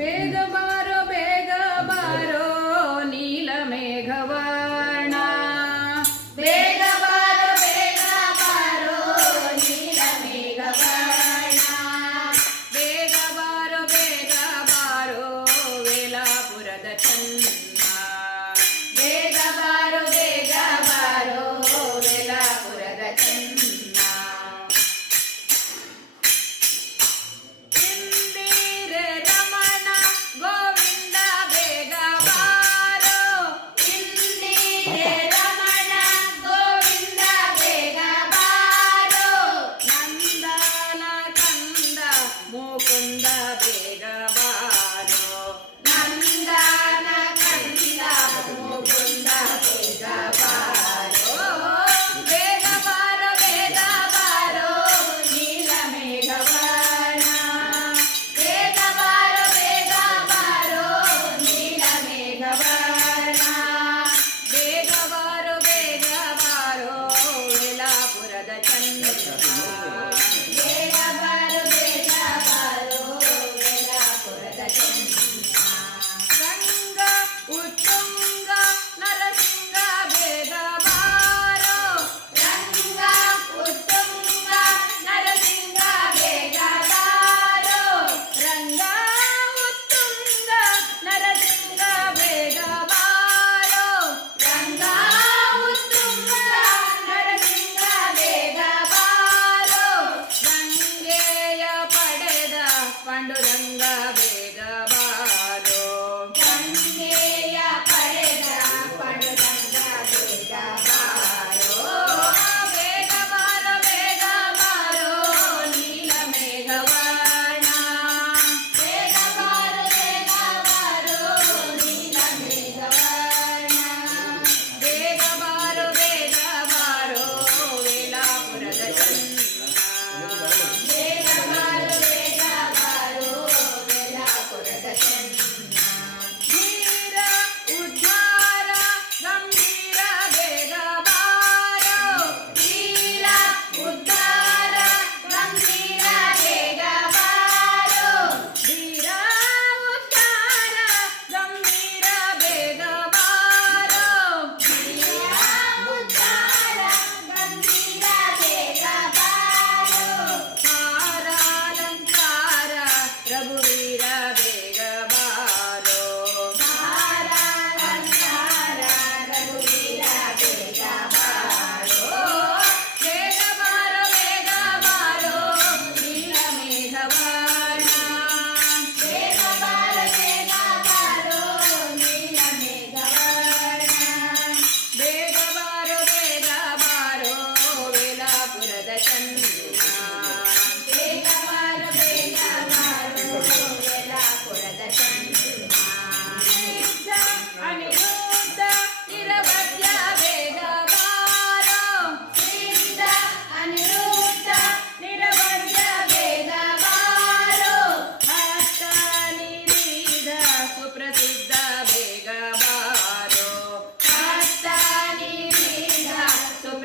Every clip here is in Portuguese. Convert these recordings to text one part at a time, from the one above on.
Beijo, Bhara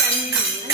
กั